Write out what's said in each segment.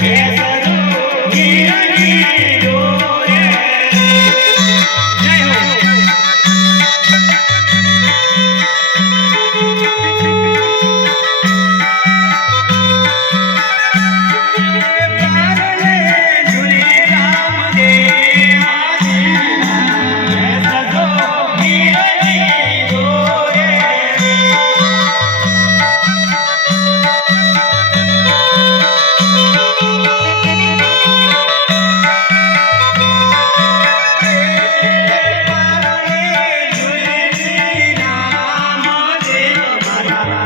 Yeah.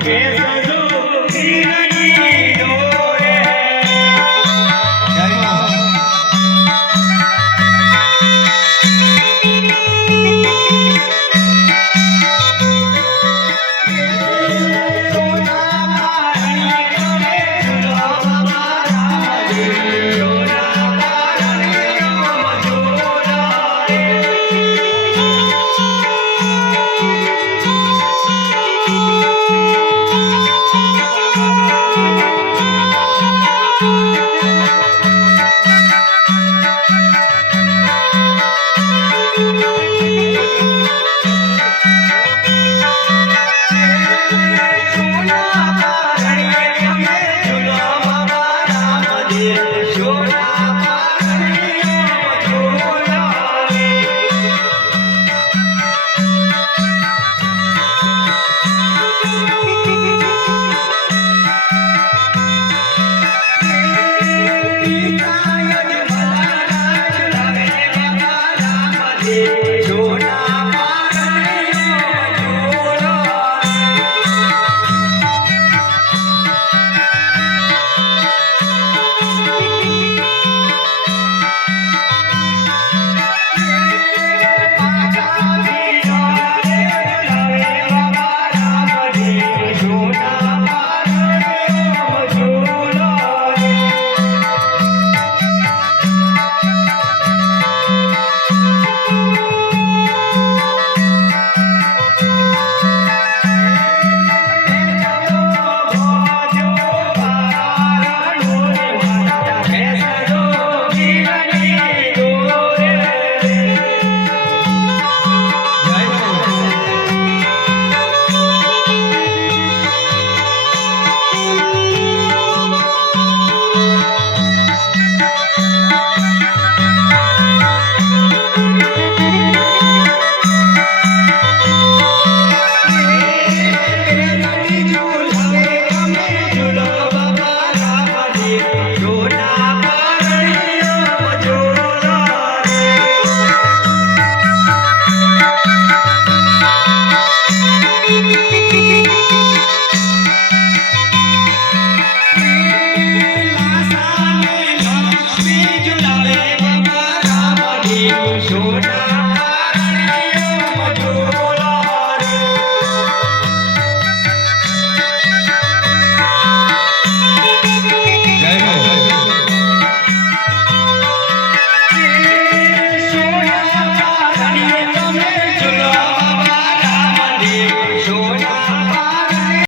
que Hola. Música